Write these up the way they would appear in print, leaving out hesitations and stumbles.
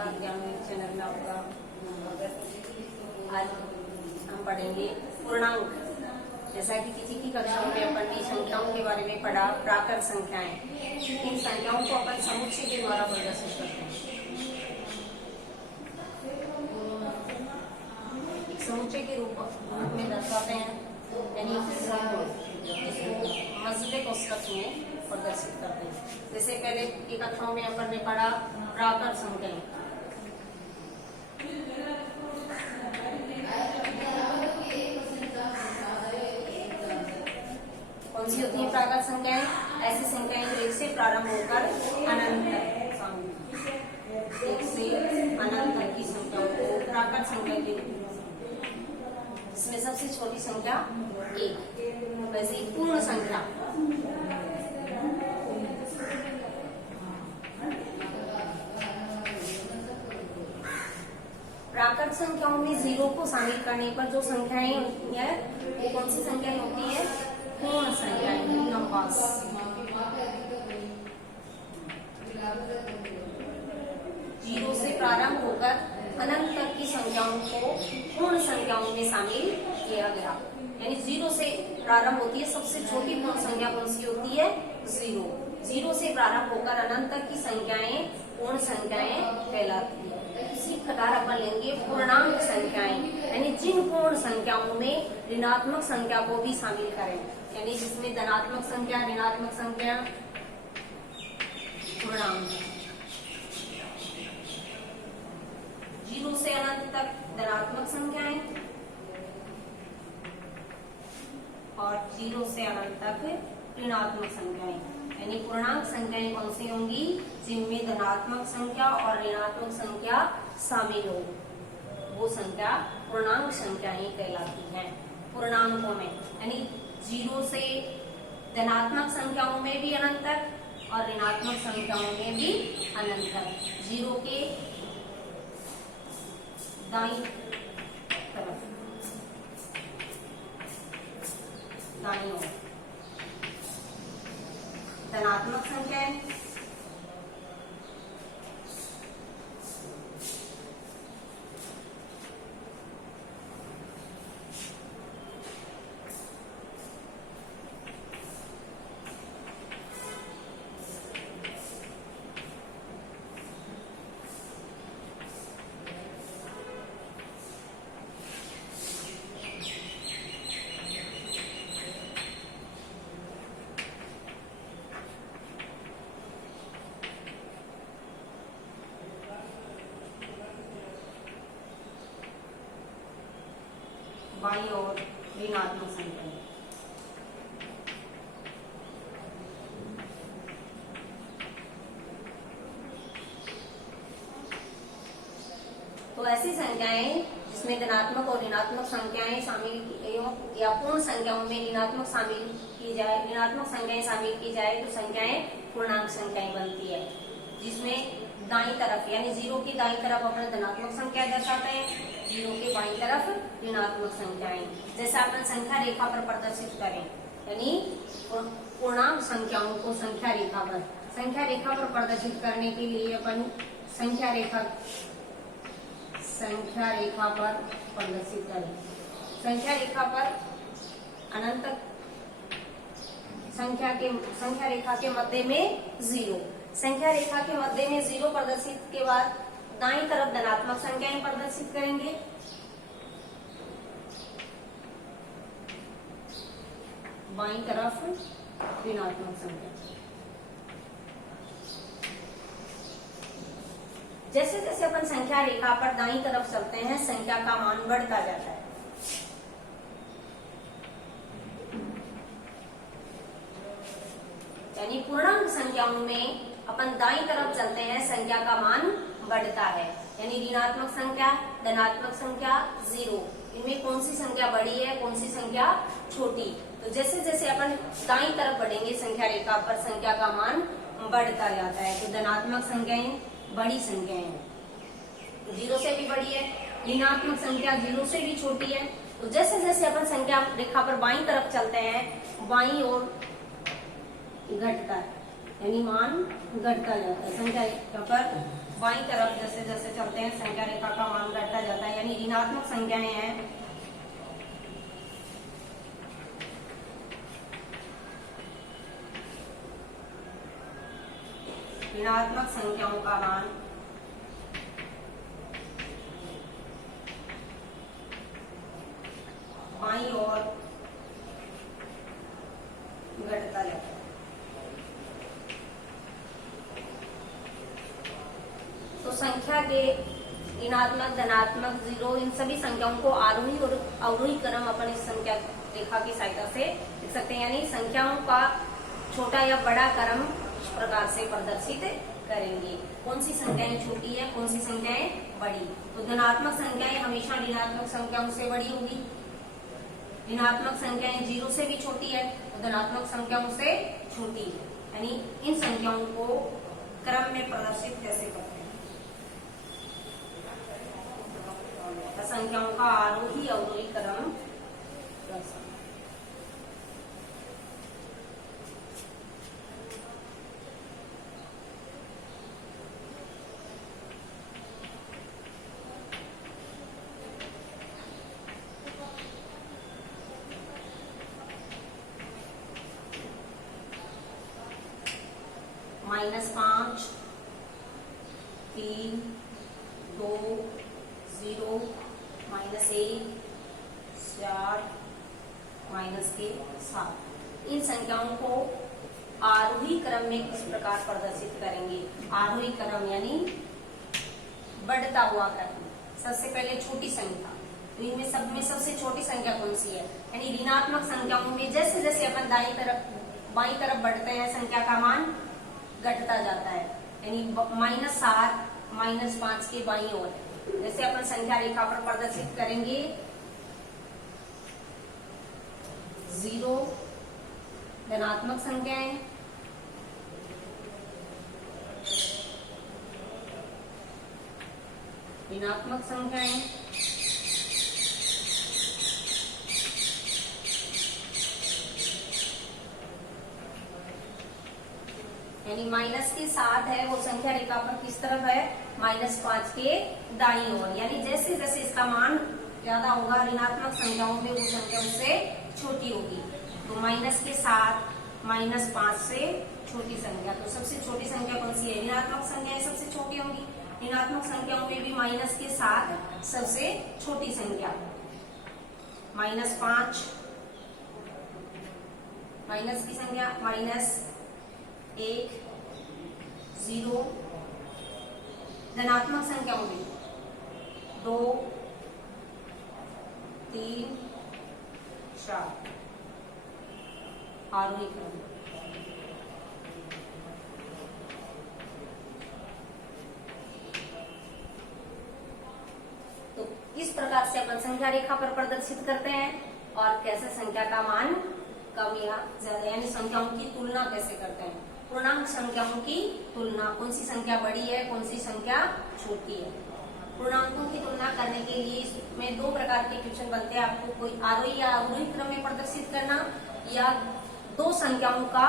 नमस्कार, ज्ञान चैनल में आपका। आज हम पढ़ेंगे पूर्णांक। जैसा कि किसी की कक्षाओं में अपन ने संख्याओं के बारे में पढ़ा, प्राकृत संख्याएं। इन संख्याओं को अपन समुच्चय के द्वारा प्रदर्शित करते हैं। एक समुच्चय के रूप में दर्शाते हैं, यानी जिसको मसले कोष्ठक में प्रदर्शित करते हैं। जैसे पहले की कक्षाओं में अपन ने पढ़ा प्राकृत संख्याएं। कौन सी होती है प्राकृत संख्याएं? ऐसी संख्याएं जो एक से प्रारंभ होकर अनंत एक से अनंत तक की संख्याओं को प्राकृत संख्या के रूप में, जिसमें सबसे छोटी संख्या एक। वैसे ही पूर्ण संख्या प्राकृत संख्याओं में जीरो को शामिल करने पर जो संख्याएं होती है वो कौन सी संख्याएं होती है? पूर्ण संख्याएं, नंबर्स। जीरो से प्रारंभ होकर अनंत तक की संख्याओं को पूर्ण संख्याओं में शामिल किया गया। यानी जीरो से प्रारंभ होती है सबसे छोटी पूर्ण संख्या कौन सी होती है? जीरो। जीरो से प्रारंभ होकर अनंत तक की संख्याएं पूर्ण संख्याएं कहलाती है। इसी प्रकार अपन लेंगे पूर्णांक संख्याएं, यानी जिन पूर्ण संख्याओं में ऋणात्मक संख्या को भी शामिल करें, यानी जिसमें धनात्मक संख्या, ऋणात्मक संख्या, पूर्णांक। जीरो से अनंत तक धनात्मक संख्याएं और जीरो से अनंत तक ऋणात्मक संख्याएं, यानी पूर्णांक संख्याएं कौन सी होंगी? जिनमें धनात्मक संख्या और ऋणात्मक संख्या शामिल हो, वो संख्या पूर्णांक संख्याएं कहलाती हैं। पूर्णांकों में यानी जीरो से धनात्मक संख्याओं में भी अनंत तक और ऋणात्मक संख्याओं में भी अनंत तक। जीरो के दाईं तरफ, दाईं ओर धनात्मक संख्याएं, बाईं ओर ऋणात्मक संख्याएं। तो ऐसी संख्याएं जिसमें धनात्मक और ऋणात्मक संख्याएं शामिल या पूर्ण संख्याओं में ऋणात्मक शामिल की जाए, ऋणात्मक संख्याएं शामिल की जाए तो संख्याएं पूर्णांक संख्याएं बनती है। जिसमें दाईं तरफ यानी जीरो की दाईं तरफ अपने धनात्मक संख्या दर्शाते हैं, जीरो के बाईं तरफ ऋणात्मक संख्याएं। जैसे अपन संख्या रेखा पर प्रदर्शित करें, यानी पूर्णांक संख्याओं को संख्या रेखा पर प्रदर्शित करने के लिए अपन संख्या रेखा पर प्रदर्शित करें। संख्या रेखा पर अनंत संख्या रेखा के मध्य में जीरो, संख्या रेखा के मध्य में जीरो प्रदर्शित के बाद दाईं तरफ धनात्मक संख्याएं प्रदर्शित करेंगे, बाईं तरफ ऋणात्मक संख्या। जैसे जैसे अपन संख्या रेखा पर दाईं तरफ चलते हैं, संख्या का मान बढ़ता जाता है। यानी पूर्णांक संख्याओं में अपन दाईं तरफ चलते हैं, संख्या का मान बढ़ता है। यानी ऋणात्मक संख्या, धनात्मक संख्या, जीरो, इनमें कौन सी संख्या बड़ी है, कौन सी संख्या छोटी? तो जैसे जैसे अपन दाईं तरफ बढ़ेंगे संख्या रेखा पर, संख्या का मान बढ़ता जाता है। तो धनात्मक संख्याएं बड़ी संख्याएं हैं, जीरो से भी बड़ी है। ऋणात्मक संख्या जीरो से भी छोटी है। तो जैसे जैसे अपन संख्या रेखा पर बाईं तरफ चलते हैं, बाईं ओर घटता है। यानी मान घटता जाता है। संख्या रेखा पर बाईं तरफ जैसे जैसे चलते हैं संख्या रेखा का मान घटता जाता है, यानी ऋणात्मक संख्याएं हैं ऋणात्मक संख्याओं का मान बाईं ओर घटता जाता है। तो संख्या के ऋणात्मक, धनात्मक, जीरो, इन सभी संख्याओं को आरोही और अवरोही क्रम अपन इस संख्या रेखा की सहायता से लिख सकते हैं, यानी संख्याओं का छोटा या बड़ा क्रम इस प्रकार से प्रदर्शित करेंगे। कौन सी संख्याएं छोटी है, कौन सी संख्याएं बड़ी। तो धनात्मक संख्याएं हमेशा ऋणात्मक संख्याओं से बड़ी होगी, ऋणात्मक संख्याएं जीरो से भी छोटी है, तो धनात्मक संख्याओं से छोटी है। यानी इन संख्याओं को क्रम में प्रदर्शित कैसे करते हैं, संख्याओं का आरोही अवरोही क्रम। -5, 3, 2, 0, -1, 4, -7। इन संख्याओं को आरोही क्रम में किस प्रकार प्रदर्शित करेंगे। आरोही क्रम यानी बढ़ता हुआ क्रम। सबसे पहले छोटी संख्या, तो इनमें सब में सबसे छोटी संख्या कौन सी है, यानी ऋणात्मक संख्याओं में जैसे जैसे अपन बाईं तरफ बढ़ते हैं संख्या का मान घटता जाता है, यानी -7, -5 के बाईं ओर। जैसे अपन संख्या रेखा पर प्रदर्शित करेंगे 0 धनात्मक संख्याएं, ऋणात्मक संख्याएं, यानी माइनस के 7 है वो संख्या रेखा पर किस तरफ है, -5 के दाईं ओर। यानी जैसे जैसे इसका मान ज्यादा होगा ऋणात्मक संख्याओं में वो संख्या उससे छोटी होगी। तो -7 -5 से छोटी संख्या, तो सबसे छोटी संख्या कौन सी है, ऋणात्मक संख्याएं सबसे छोटी होंगी। ऋणात्मक संख्याओं में भी -7 सबसे छोटी संख्या। -5 माइनस की संख्या, -1, 0 धनात्मक संख्याओं में 2, 3, 4 आरोही क्रम। तो इस प्रकार से अपन संख्या रेखा पर प्रदर्शित करते हैं और कैसे संख्या का मान कम या ज्यादा, यानी संख्याओं की तुलना कैसे करते हैं। पूर्णांक संख्याओं की तुलना, कौन सी संख्या बड़ी है, कौन सी संख्या छोटी है। पूर्णांकों की तुलना करने के लिए इसमें 2 प्रकार के क्वेश्चन बनते हैं। आपको कोई आरोही या अवरोही क्रम में प्रदर्शित करना या 2 संख्याओं का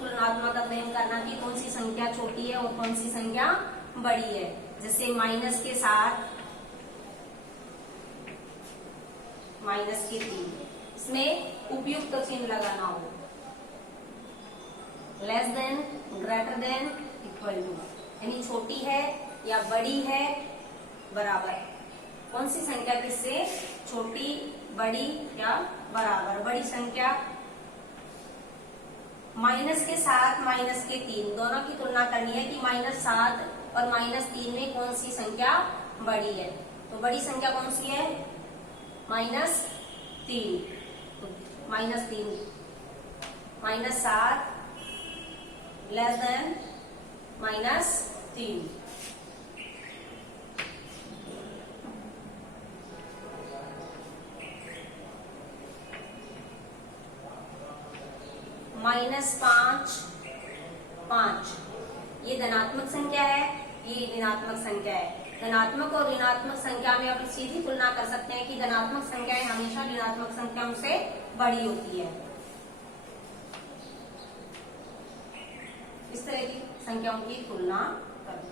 तुलनात्मक अध्ययन करना कि कौन सी संख्या छोटी है और कौन सी संख्या बड़ी है। जैसे -7 -3, इसमें उपयुक्त चिन्ह लगाना हो, less than, greater than, equal to, यानी छोटी है या बड़ी है, बराबर। कौन सी संख्या किससे छोटी, बड़ी या बराबर। बड़ी संख्या -7 -3 दोनों की तुलना करनी है कि -7 और -3 में कौन सी संख्या बड़ी है। तो बड़ी संख्या कौन सी है, -3, तो -3 -7 लेस देन -3। -5 ये धनात्मक संख्या है, ये ऋणात्मक संख्या है। धनात्मक और ऋणात्मक संख्या में आप सीधी तुलना कर सकते हैं कि धनात्मक संख्याएं हमेशा ऋणात्मक संख्याओं से बड़ी होती है। इस तरह की संख्याओं की तुलना करें।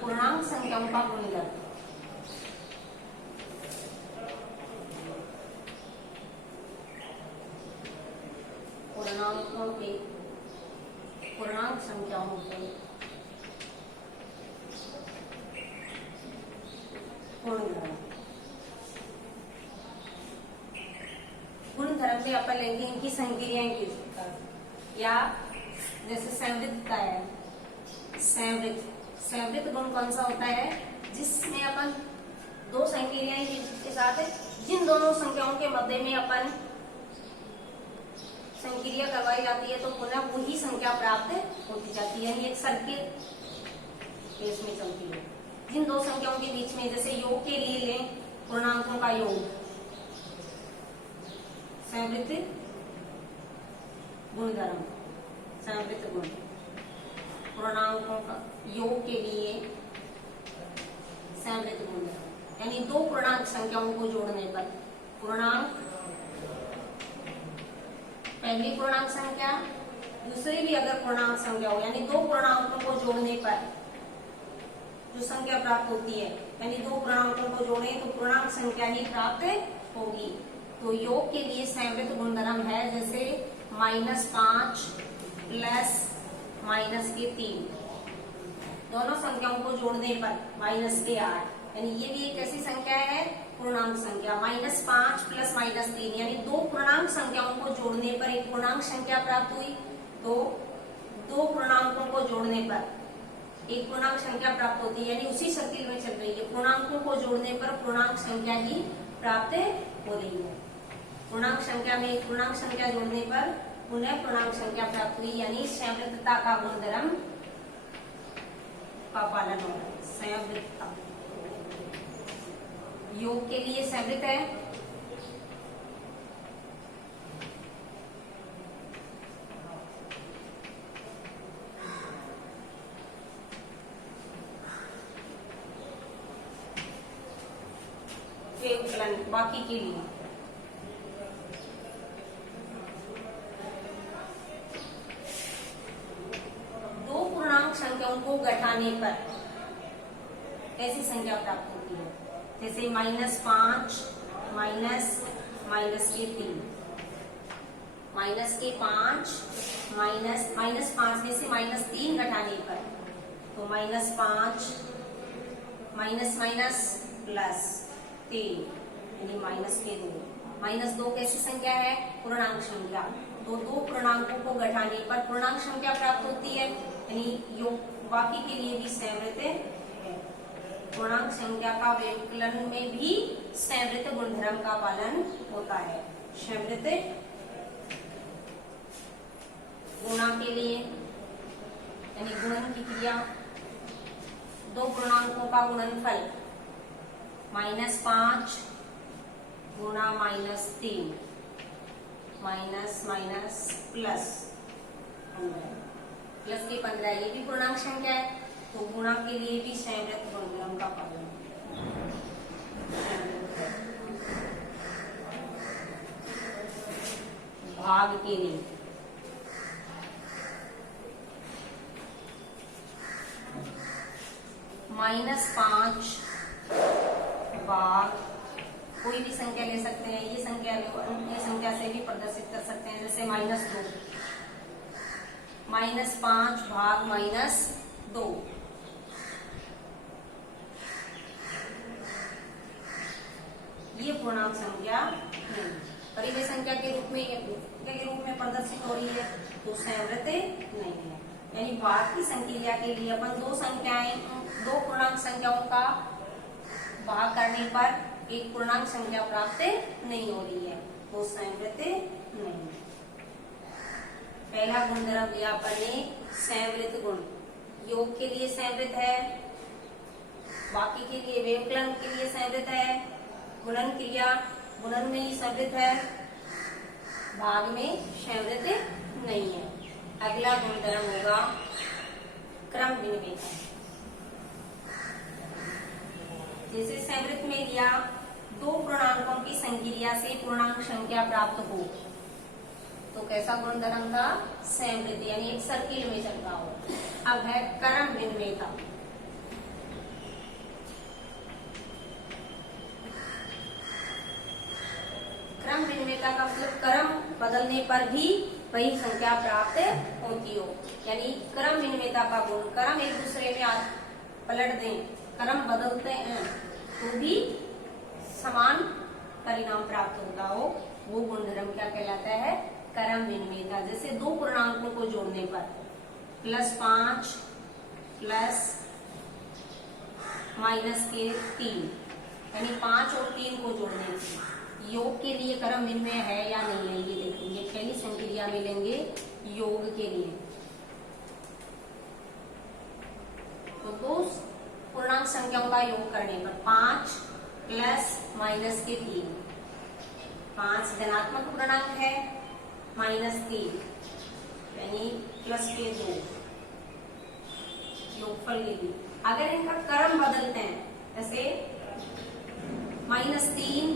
पूर्णांक संख्याओं का गुणनफल। पूर्णांक संख्याओं के गुणधर्म। गुणधर्म में अपन लेंगे इनकी संक्रियाएं किस, या जैसे संवृत्त का है, संवृत्त गुण कौन सा होता है, जिसमें अपन दो संक्रियाएं के साथ जिन दोनों संख्याओं के मध्य में अपन संक्रिया करवाई जाती है तो पुनः वही संख्या प्राप्त होती जाती है, यानी एक सर्किल केस में चलती है। जिन दो संख्याओं के बीच में, जैसे योग के लिए लें पूर्णांकों का योग, संवृत्त गुणधर्म, संवृत्त गुण, पूर्णांकों का योग के लिए संवृत्त गुणधर्म, यानी दो पूर्णांक संख्याओं को जोड़ने पर पूर्णांक, पहली पूर्णांक संख्या दूसरी भी अगर पूर्णांक संख्या हो, यानी दो पूर्णांकों को जोड़ने पर जो संख्या प्राप्त होती है, यानी दो पूर्णांकों को जोड़ें तो पूर्णांक संख्या ही प्राप्त होगी। तो योग के लिए संवृत्त गुणधर्म है जैसे -5 प्लस -3, दोनों संख्याओं को जोड़ने पर -8, यानी ये भी एक ऐसी संख्या है पूर्णांक संख्या। -5 प्लस -3, यानी दो पूर्णांक संख्याओं को जोड़ने पर एक पूर्णांक संख्या प्राप्त हुई। तो दो पूर्णांकों को जोड़ने पर एक पूर्णांक संख्या प्राप्त होती है, यानी उसी सर्किल में चल रही है। पूर्णांकों को जोड़ने पर पूर्णांक संख्या ही प्राप्त हो रही है। पूर्णांक संख्या में एक पूर्णांक संख्या जोड़ने पर पुनः पूर्णांक संख्या प्राप्त हुई, यानी संवृत्तता का गुणधर्म का पालन हो रहा है। संवृत्तता योग के लिए संवृत्त है, बाकी के लिए दो पूर्णांक संख्याओं को घटाने पर ऐसी संख्या प्राप्त होती है, जैसे -5 माइनस के 3, -5 -5 में से -3 घटाने पर तो -5 माइनस प्लस 3 यानी -2 कैसी संख्या है, पूर्णांक संख्या। तो दो पूर्णांकों को घटाने पर पूर्णांक संख्या प्राप्त होती है, यानी योग बाकी के लिए भी संवृत्त है। पूर्णांक संख्या का व्यवकलन में भी संवृत्त गुणधर्म का पालन होता है। संवृत्त गुणा के लिए, यानी गुणन की क्रिया, दो पूर्णांकों का गुणनफल -5 गुणा -3 माइनस प्लस 15, ये भी पूर्णांक संख्या है। तो गुणा के लिए भी संवृत्त गुणधर्म का पालन। भाग के लिए -5 भाग कोई भी संख्या ले सकते हैं, ये संख्या से भी प्रदर्शित कर सकते हैं, जैसे -2, -5 भाग -2, ये पूर्णांक संख्या नहीं, परिमेय संख्या के रूप में प्रदर्शित हो रही है, तो संवृत्त नहीं है। यानी भाग की संक्रिया के लिए अपन दो पूर्णांक संख्याओं का भाग करने पर एक पूर्णांक संख्या प्राप्त नहीं हो रही है, वो संवृत्त नहीं। पहला गुणधर्म दिया अपन ने संवृत्त गुण, योग के लिए संवृत्त है, बाकी के लिए व्यवकलन के लिए संवृत्त है, गुणन क्रिया गुणन में ही संवृत है, भाग में संवृत नहीं है। अगला गुणधर्म होगा क्रम विनिमेयता। जैसे संवृत में लिया, दो पूर्णांकों की संक्रिया से पूर्णांक संख्या प्राप्त हो, तो कैसा गुणधर्म था? संवृत, यानी एक सर्किल में चल रहा हो। अब है क्रम विनिमेयता। क्रम विनिमेयता का मतलब क्रम बदलने पर भी वही संख्या प्राप्त होती हो, यानी क्रम विनिमेयता का गुण, क्रम एक दूसरे में पलट दें, क्रम बदलते हैं तो भी समान परिणाम प्राप्त होता हो, वो गुणधर्म क्या कहलाता है? क्रम विनिमेयता। जैसे दो पूर्णांकों को जोड़ने पर +5 प्लस -3, यानी 5 और 3 को जोड़ने से योग के लिए क्रम विनिमय है या नहीं है, ये देखेंगे। पहली संक्रिया में लेंगे योग के लिए, तो दो पूर्णांक संख्याओं का योग करने पर 5 प्लस -3, 5 धनात्मक पूर्णांक है, -3 यानी +2 योगफल के लिए। अगर इनका क्रम बदलते हैं, जैसे -3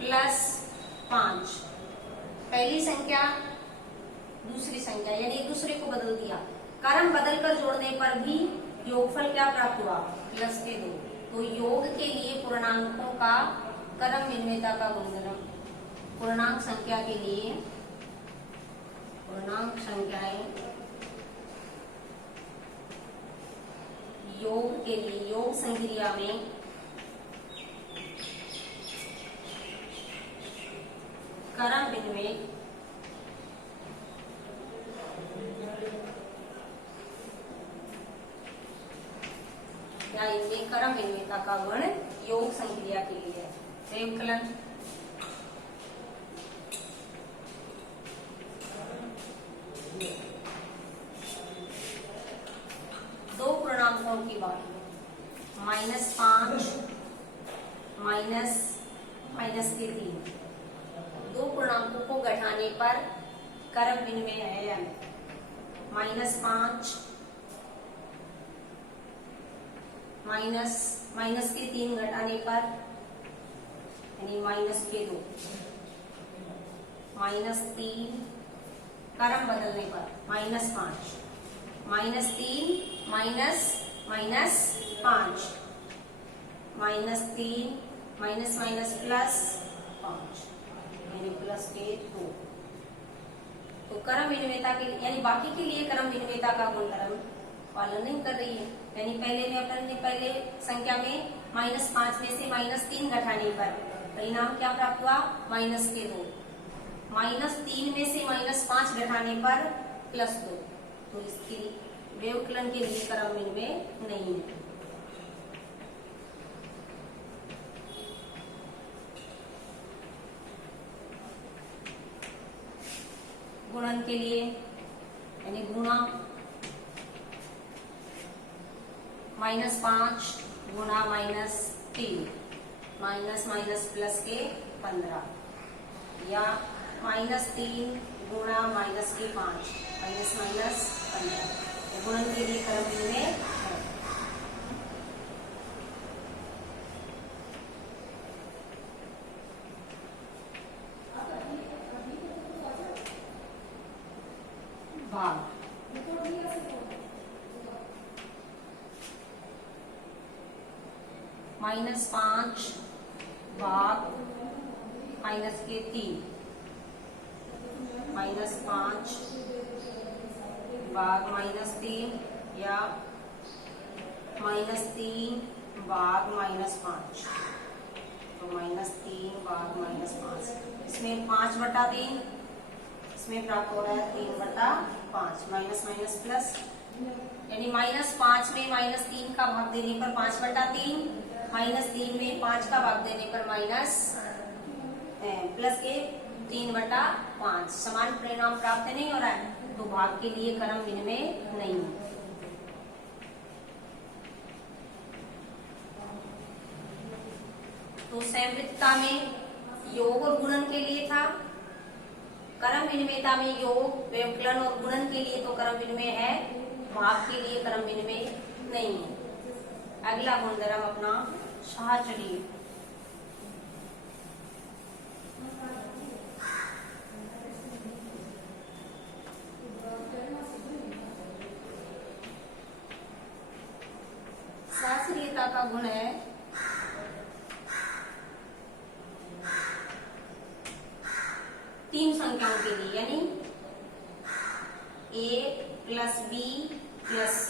+5, पहली संख्या दूसरी संख्या, यानी एक दूसरे को बदल दिया, क्रम बदलकर जोड़ने पर भी योगफल क्या प्राप्त हुआ? +2। तो योग के लिए पूर्णांकों का क्रम विनिमेयता का गुणधर्म, पूर्णांक संख्या के लिए, पूर्णांक संख्याएं योग के लिए, योग संक्रिया में क्रम विनिमय या इनमें क्रम विनिमेयता का गुण योग संक्रिया के लिए है। संकलन दो पूर्णांकों की बात, -5 -3, दो पूर्णांकों को घटाने पर क्रम विनिमय है या नहीं? -5 -3 घटाने पर यानी -2, -3 क्रम बदलने पर -5, -3 -5, -3 +5 यानी +2। तो क्रम विनिमेयता के लिए, यानी बाकी के लिए क्रम विनिमेयता का गुणधर्म पालन नहीं कर रही है। यानी पहले संख्या में -5 में से -3 घटाने पर परिणाम क्या प्राप्त हुआ? -2। -3 में से -5 घटाने पर +2। तो इसकी व्यवकलन के लिए क्रम विनिमय नहीं है। गुणन के लिए, यानी गुणा -5 गुणा -3, प्लस के 15, या -3 गुणा -5, -15। गुणन के लिए क्रम विनिमय है। भाग -5 भाग -3, -5 भाग -3, या -3 भाग -5, तो -3 भाग -5, इसमें 5/3, इसमें प्राप्त हो रहा है 3/5, माइनस प्लस, यानी -5 में -3 का भाग देने पर 5/3, -3 में 5 का भाग देने पर प्लस के 3/5, समान परिणाम प्राप्त नहीं हो रहा है, तो भाग के लिए क्रम विनिमय नहीं है। तो संवृत्तता में योग और गुणन के लिए था, क्रम विनिमयता में योग व्यवकलन और गुणन के लिए तो क्रम विनिमय है, भाग के लिए क्रम विनिमय नहीं है। अगला गुणधर्म अपना साहचर्य। साहचर्यता का गुण है तीन संख्याओं के लिए, यानी a plus b plus c,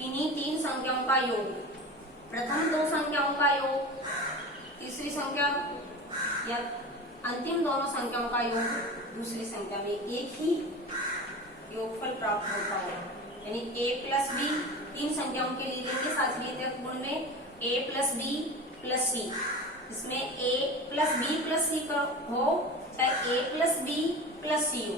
इन्हीं तीन संख्याओं का योग, प्रथम दो संख्याओं का योग, तीसरी संख्या या अंतिम दोनों संख्याओं का योग दूसरी संख्या में एक ही योगफल प्राप्त होता है। यानी a प्लस b तीन संख्याओं के लिए लेंगे साहचर्यता गुण में a plus b plus c, इसमें a plus b plus c का हो चाहे a plus b plus c हो,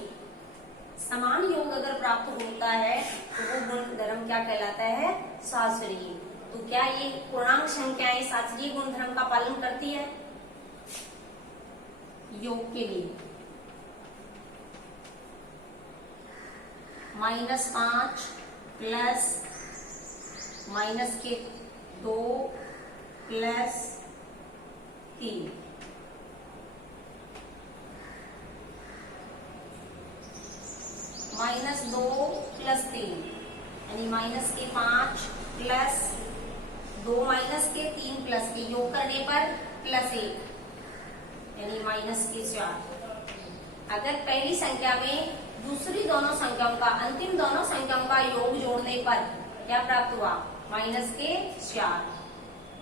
समान योग अगर प्राप्त होता है तो वो गुणधर्म क्या कहलाता है? साहचर्य। तो क्या ये पूर्णांक संख्याएं साहचर्य गुणधर्म का पालन करती है? योग के लिए -5 प्लस -2 प्लस 3, -2 प्लस 3 यानी -5 प्लस 2 -3 प्लस के योग करने पर +1 यानी -4। अगर पहली संख्या में दूसरी दोनों संख्याओं का, अंतिम दोनों संख्याओं का योग जोड़ने पर क्या प्राप्त हुआ? -4,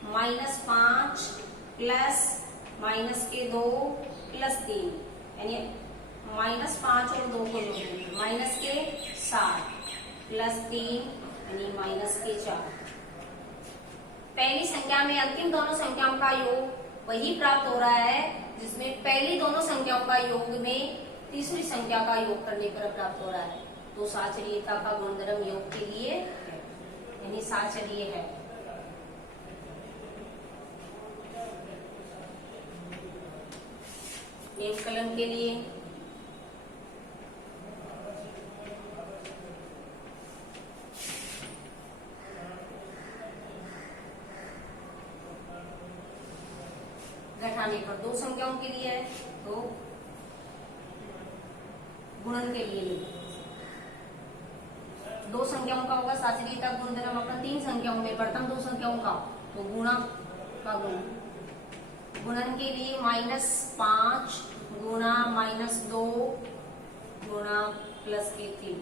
-5 प्लस -2 प्लस 3 यानी -5 और 2 को जोड़ेंगे -7 प्लस 3 यानी -4। पहली संख्या में अंतिम दोनों संख्याओं का योग वही प्राप्त हो रहा है जिसमें पहली दोनों संख्याओं का योग में तीसरी संख्या का योग करने पर प्राप्त हो रहा है। तो साहचर्यता का गुणधर्म योग के लिए है, यानी साहचर्य है। एक कलम के लिए घटाने पर दो संख्याओं के लिए है, तो गुणन के लिए दो संख्याओं का होगा साहचर्यता गुणधर्म अपना तीन संख्याओं में, प्रथम दो संख्याओं का तो गुणा का गुण। गुणन के लिए -5 गुणा -2 गुणा +3।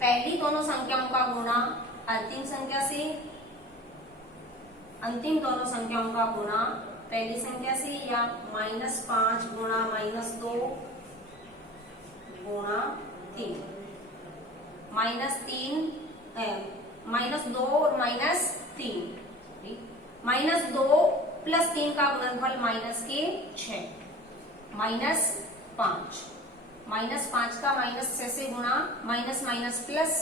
पहली दोनों संख्याओं का गुणा अंतिम संख्या से, अंतिम दोनों संख्याओं का गुणा पहली संख्या से, या -5 गुणा -2 गुणा 3, -2 और -3, -2 प्लस 3 का गुणनफल -6, -5 का -6 से गुणा, माइनस प्लस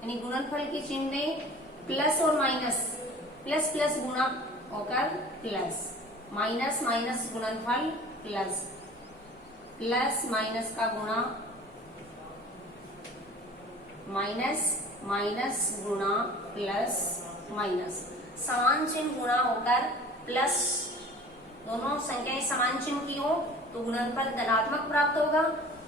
यानी गुणनफल के चिन्ह में प्लस और माइनस, प्लस प्लस गुणा होकर प्लस, माइनस माइनस गुणनफल प्लस, प्लस माइनस का गुणा माइनस, माइनस गुणा प्लस माइनस, समान चिन्ह गुणा होकर प्लस, दोनों संख्याएं समान चिन्ह की हो तो गुणनफल धनात्मक प्राप्त होगा।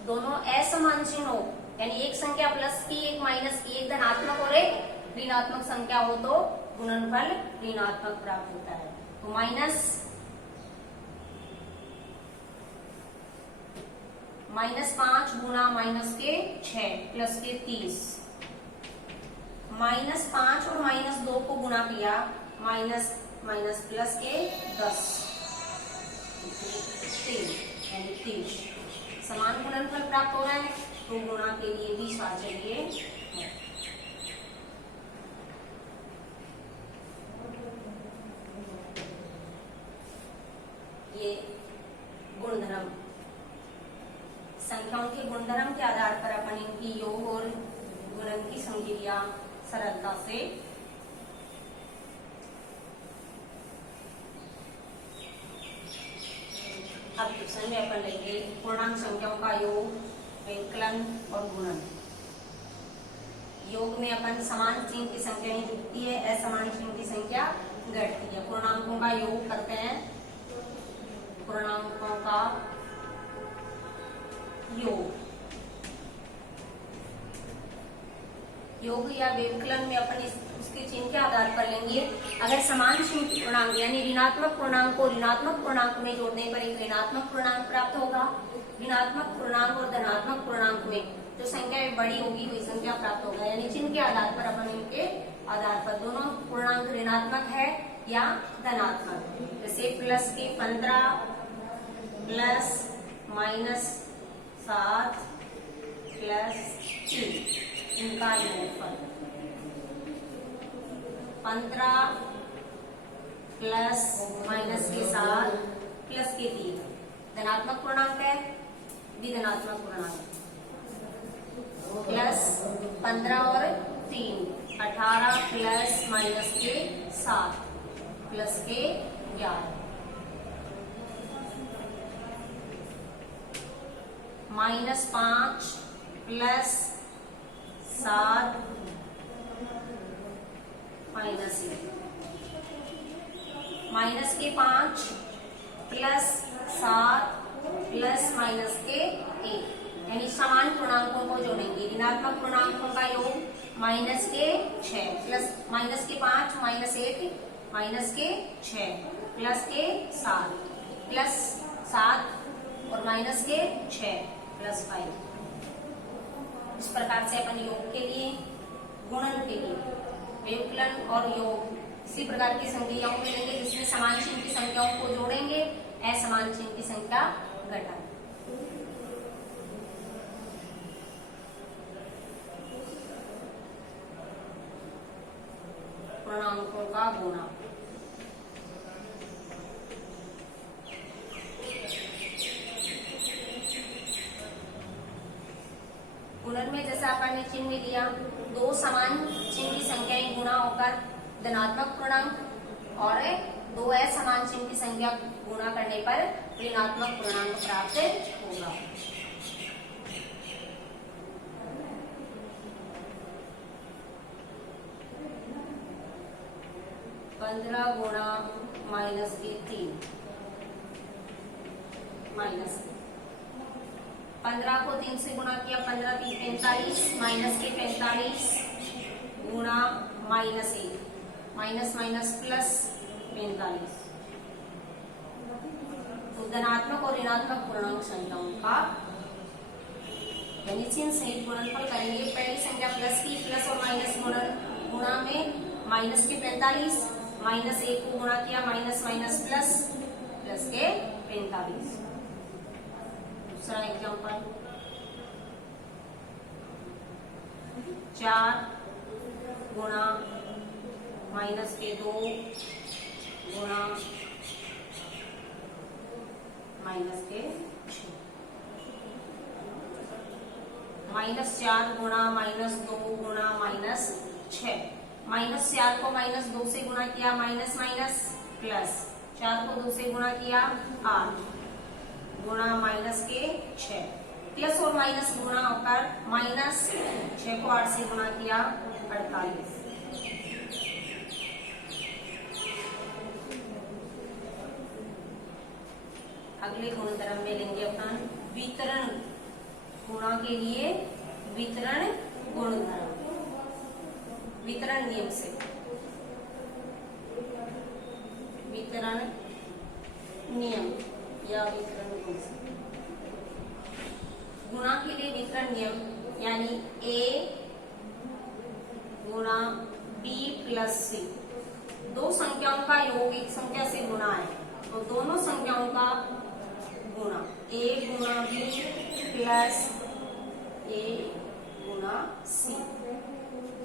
दोनों असमान चिन्ह हो यानी एक संख्या प्लस की, एक माइनस की, एक धनात्मक और एक ऋणात्मक संख्या हो तो गुणनफल ऋणात्मक प्राप्त होता है। तो -5 गुणा -6 प्लस के 30, -5 और -2 को गुणा किया, माइनस माइनस प्लस के 10, 3 यानी 30, समान गुणनफल प्राप्त हो रहा है तो गुणा के लिए भी साहचर्य है। ये गुणधर्म, संख्याओं के गुणधर्म के आधार पर अपन इनकी योग और गुणन की संक्रिया सरलता से अब क्वेश्चन में अपन लेंगे पूर्णांक संख्याओं का योग, व्यवकलन और गुणन। योग में अपन समान चिन्ह की संख्याएं जुड़ती है, असमान चिन्ह की संख्या घटती है। पूर्णांकों का योग करते हैं, पूर्णांकों का योग। योग या व्यवकलन में अपन उसके चिन्ह के आधार पर लेंगे। अगर समान चिन्ह की पूर्णांक यानी ऋणात्मक पूर्णांक को ऋणात्मक पूर्णांक में जोड़ने पर एक ऋणात्मक पूर्णांक प्राप्त होगा। ऋणात्मक पूर्णांक और धनात्मक पूर्णांक में जो संख्या बड़ी होगी वही संख्या प्राप्त होगा। यानी चिन्ह के आधार पर अपन इनके आधार पर दोनों पूर्णांक ऋणात्मक है या धनात्मक। जैसे प्लस के 15 प्लस -7 प्लस 3 इनका योगफल 15 प्लस माइनस के 7 प्लस के 3 धनात्मक पूर्णांक है, धनात्मक पूर्णांक प्लस 15 और 3 18 प्लस माइनस के 7 प्लस के 11 -5 प्लस 7 माइनस 1 माइनस के 5 प्लस 7 प्लस माइनस के 1 यानी समान पूर्णांकों को जोड़ेंगे। ऋणात्मक पूर्णांकों का योग माइनस के 6 प्लस माइनस के 5 माइनस 1 माइनस के 6 प्लस के 7 प्लस 7 और माइनस के 6 प्लस 5। इस प्रकार से अपन योग के लिए, गुणन के लिए व्यवकलन और योग इसी प्रकार की संख्याओं में लेंगे जिसमें समान चिन्ह की संख्याओं को जोड़ेंगे, असमान चिन्ह की संख्या घटाएंगे। पूर्णांकों का गुणा। गुणन में जैसा अपन ने चिन्ह लिया, दो समान चिन्ह की संख्याएं गुणा होकर धनात्मक पूर्णांक और दो असमान चिन्ह की संख्या गुणा करने पर ऋणात्मक पूर्णांक प्राप्त होगा। पंद्रह गुणा माइनस के 3 माइनस 15 को 3 से गुणा किया, 15 3 45 माइनस के 45 गुणा माइनस 1 माइनस माइनस प्लस 45। तो धनात्मक और ऋणात्मक पूर्णांक संख्याओं का यानी चिन्ह सहित गुणनफल करेंगे। पहली संख्या प्लस की, प्लस और माइनस गुणा में माइनस के 45 माइनस 1 को गुणा किया, माइनस माइनस प्लस प्लस के 45। दूसरा एग्जाम्पल 4 गुणा माइनस के 2 गुणा माइनस के 6 -4 गुणा -2 गुणा -6 -4 को -2 से गुणा किया, माइनस माइनस प्लस 4 को 2 से गुणा किया 8 गुणा माइनस के 6 प्लस और माइनस गुणा होकर -6 को 8 से गुणा किया 48। अगले गुणधर्म में लेंगे अपन वितरण। गुणा के लिए वितरण गुणधर्म, वितरण नियम से वितरण नियम या वितरण गुण से। गुणा के लिए वितरण नियम यानी a गुणा b प्लस c। दो संख्याओं का योग एक संख्या से गुणा है तो दोनों संख्याओं का गुणा a गुणा b प्लस a गुणा c।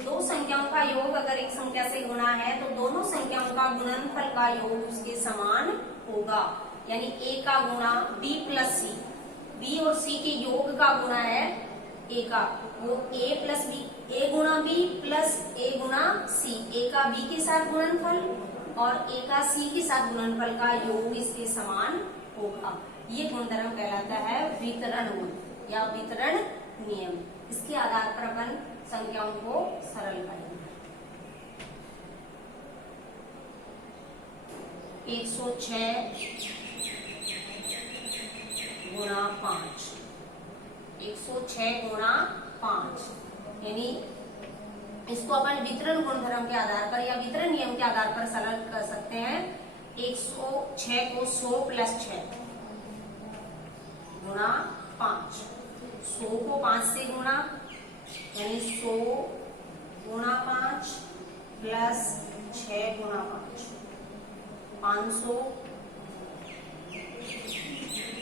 दो संख्याओं का योग अगर एक संख्या से गुणा है तो दोनों संख्याओं का गुणनफल का योग उसके समान होगा। यानी a का गुणा b प्लस c, b और c के योग का गुणा है a का, वो a प्लस b, a गुणा b प्लस a गुणा c। a का b के साथ गुणनफल और a का c के साथ गुणनफल का योग इसके समान होगा। ये गुणधर्म कहलाता है वितरण गुण या वितरण नियम। इसके आधार पर अपन संख्याओं को सरल करेंगे। 106 गुणा 5, 106 गुणा 5, यानी इसको अपन वितरण गुणधर्म के आधार पर या वितरण नियम के आधार पर सरल कर सकते हैं। 106 को 100 प्लस 6 गुणा 5, 100 को 5 से गुणा, यानी 100 गुणा 5 प्लस 6 गुणा 5, 500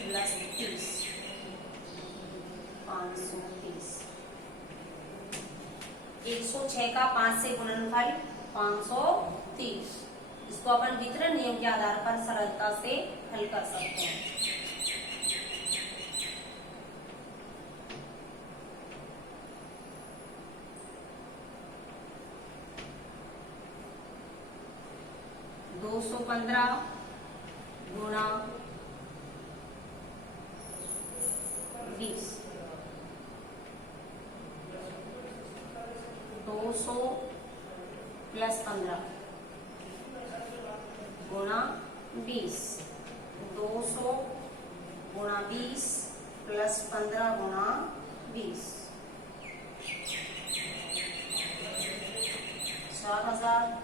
प्लस 30, 530। 106 का 5 से गुणनफल 530। इसको अपन वितरण नियम के आधार पर सरलता से हल कर सकते हैं। दो 215 गुणा 20, 200 प्लस 15 गुणा 20, 200 गुणा 20 प्लस 15 गुणा 20, 4000।